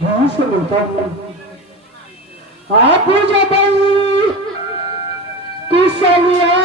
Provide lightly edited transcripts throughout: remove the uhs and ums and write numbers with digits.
धूस मिलता आप जब कुशलिया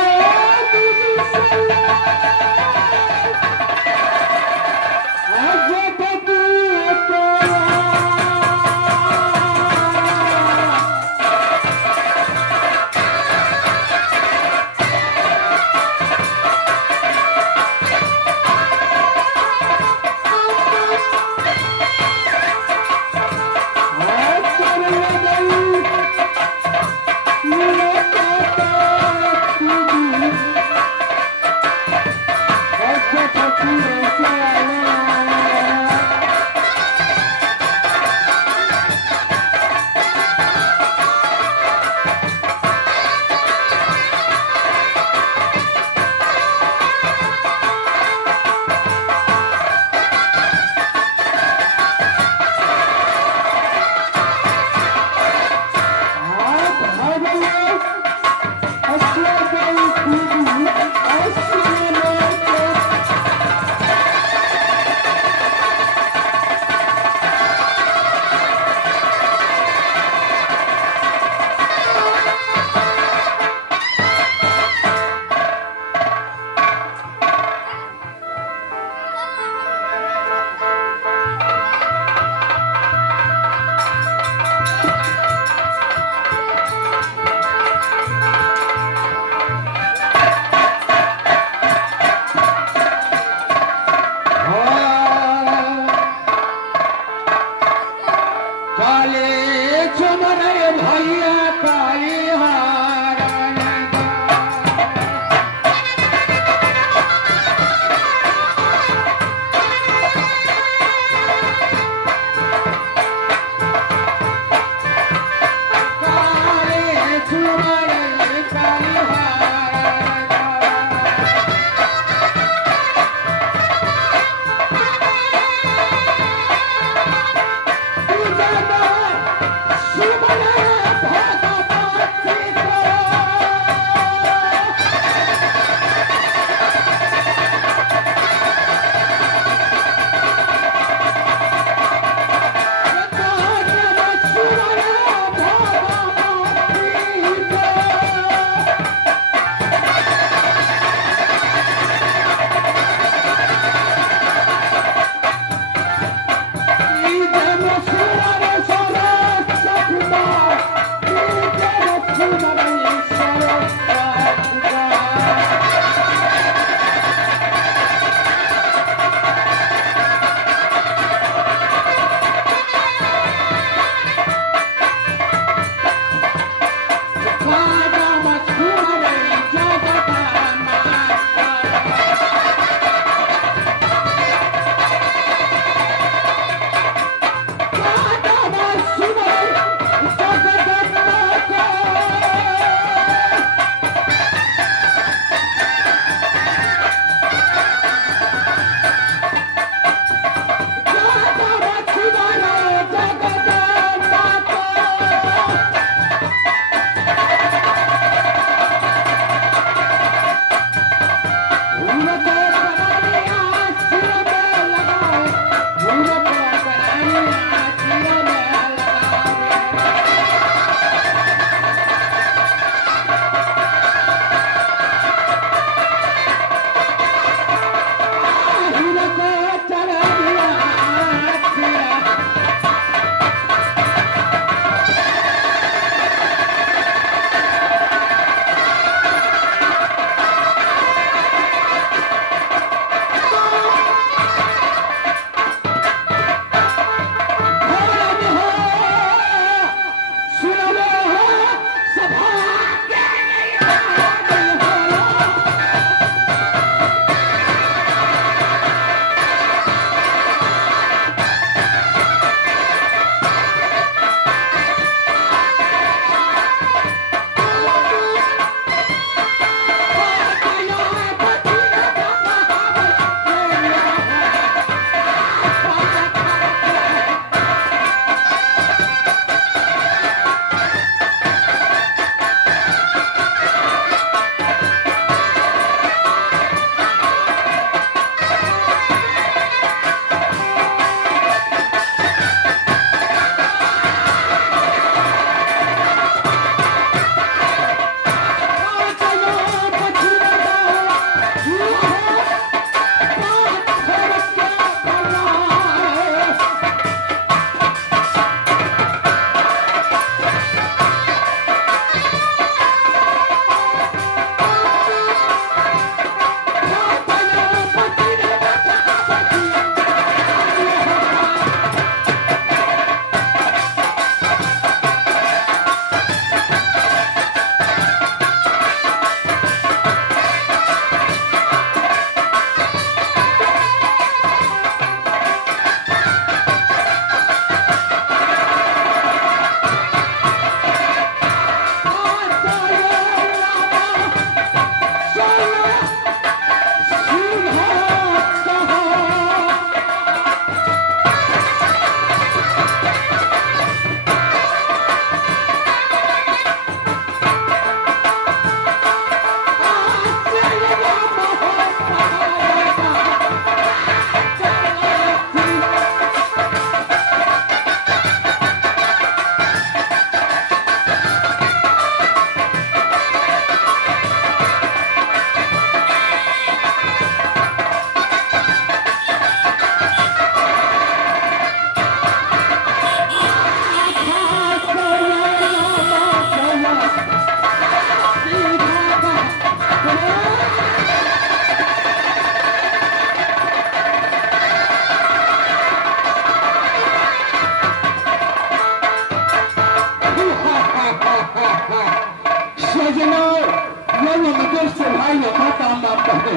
ये माता माफ कर दो,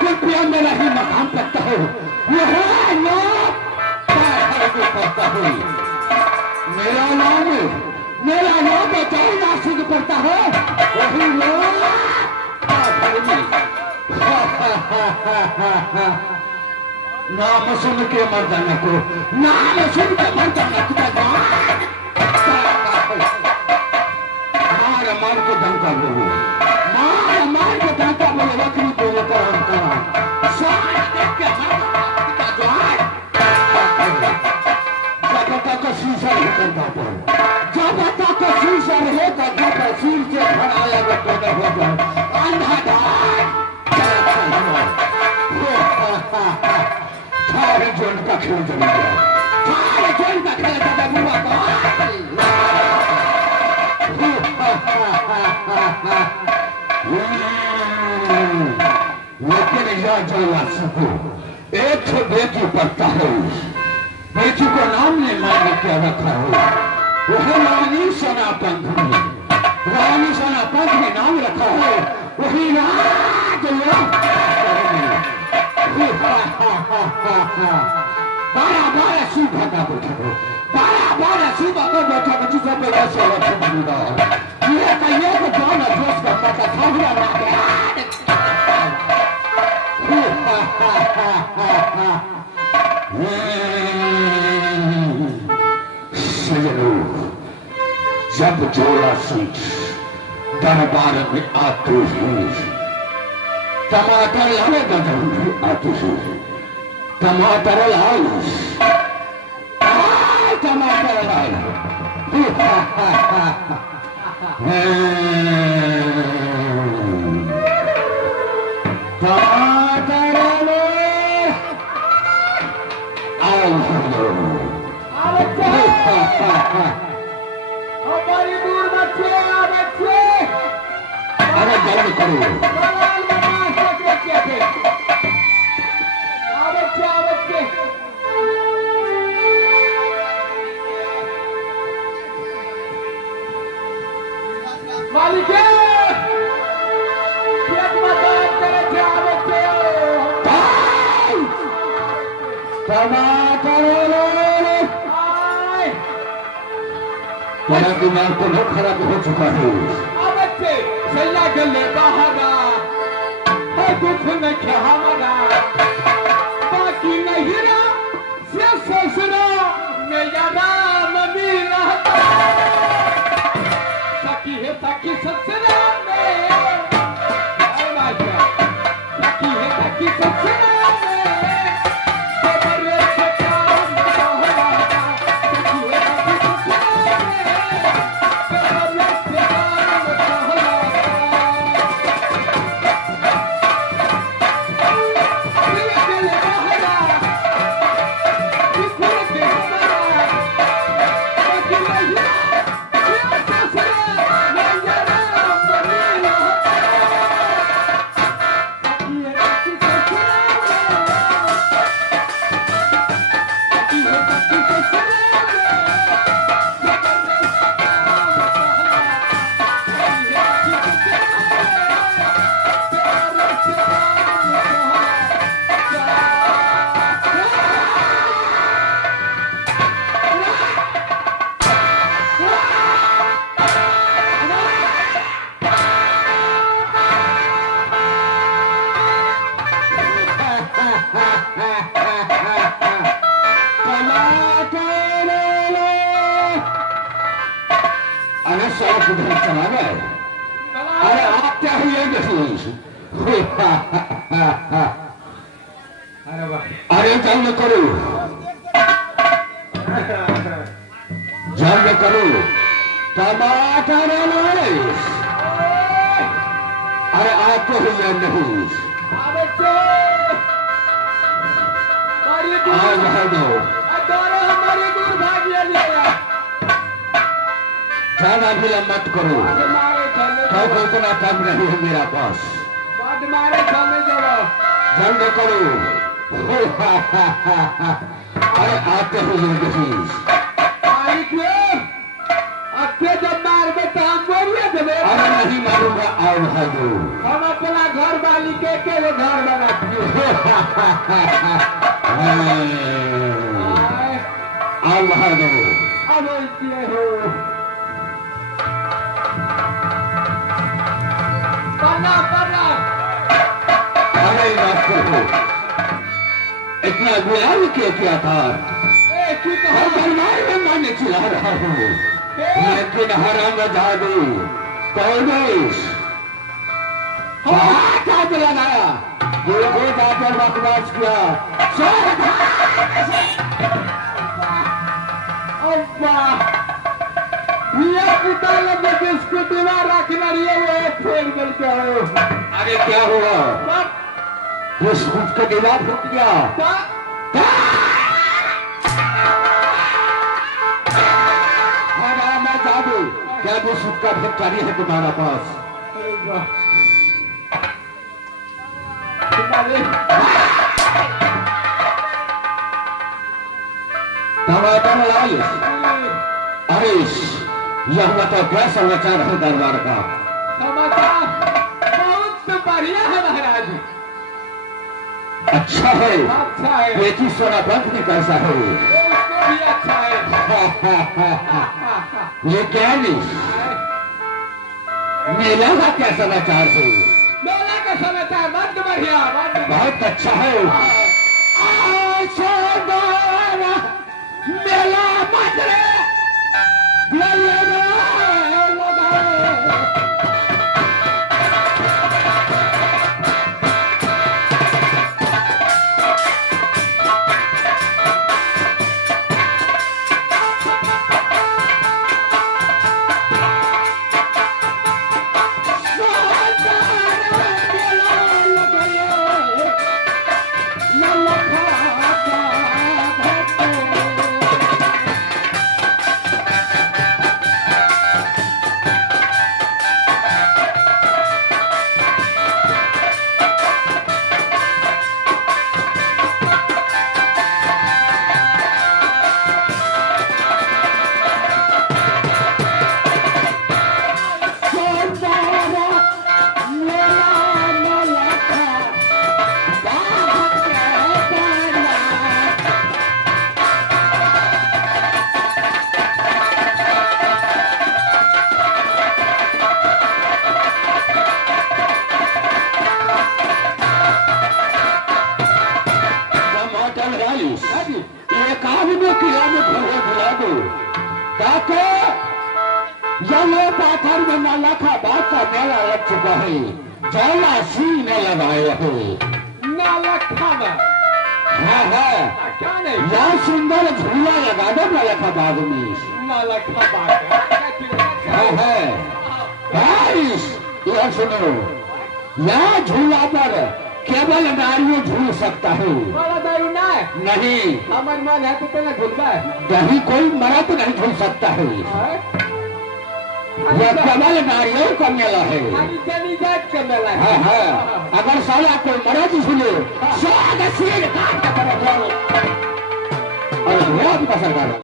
कृपया मेरा ही मकान करता हो, यह करता हो। मेरा नाम चाहे सिद्ध करता हो, वही नाम सुन के मर जाने को, नाम सुन के मर जाने को मार के डंका बोलो, मार के डंका बोलो, वक्री बोलो कर सारा देख के जब तक शीशा है गड्ढा पर, जब तक शीशा है गड्ढा पर, सिर से भराया गड्ढा न हो जाए अंधाधार सारे जोन का खेल चल गया, सारे जोन का खेल चला बुआ का लेकिन यह जलवा सको एक बेटी पड़ता है, बेटी को नाम ने मान क्या रखा हो, वह रानी सनातन धनी, रानी सनातन ने नाम रखा है, वही राज बारह सूखा का बैठा हो, बारह सूखा का बैठा हो, जिससे मेरा सेवा मिलता है, ये कहिए कि जाना जोश का पता था हुआ ना जब जोड़ा सीट दरबार में आते हैं, टमाटर लाने जरूर आते हैं, टमाटर लाए, टमाटर लाए, टमाटर हमारी दूर बच्चे अरे जल्दी करो मालिक तेरा दिमाग तो बहुत खराब हो चुका है, बच्चे सैया गले बहाना है, कुछ नहीं हमारा बाकी नहीं ना, से ससुरा मेरा नाम मीरा सखी है, सखी ससुरा में सखी है, सखी ससुरा चला गए, अरे आप क्या हुए अरे जल्द करो, जल्द करो, टमाटर अरे आप तो हुए नहीं ज्यादा विलंब मत करो, तो इतना टाइम नहीं है मेरा पास, जल्द करो अरे आते हो जब मार में काम बोलिए अरे नहीं मारूंगा, आओ भाई हम अपना घर के वो घर बनाती अल्लाह दो अब इसलिए हो पन्ना पन्ना अरे रास्ते हो इतना गुलाम किया था हर दरबार में माने चिल्ला रहा हूँ लेकिन हराम जादू कौदेश हाथ लगाया देखो जाकर बकवास किया पिता लगे जिसको दिमाग रखना रही है वो फेल कर क्या हो अरे क्या हुआ उस का दिमाग फूट गया हराम जादू क्या दूसरे का भिखारी है तुम्हारा पास टमाटर लाल हरीश यह बताओ क्या समाचार है दरबार का समाचार बहुत बढ़िया है महाराज अच्छा है अच्छा है बेटी सोना बंद भी कैसा है उसको भी अच्छा है ये क्या नहीं मेला का क्या समाचार है मेला का समाचार बहुत बढ़िया बहुत अच्छा है मेला मजरे पाथर में नौलखा बात का मेला लग चुका है चौला सी में लगाए हो नौलखा हाँ क्या नहीं यहाँ सुंदर झूला लगा दो नौलखा बाग में नौलखा बाग यह सुनो यहाँ झूला पर केवल नारियों झूल सकता है नहीं हमारे मन है तो पहले झूलता है कहीं कोई मर्द नहीं झूल सकता है यह केवल नारियों का मेला है का मेला है अगर साला कोई मर्द झूले और बहुत पसंद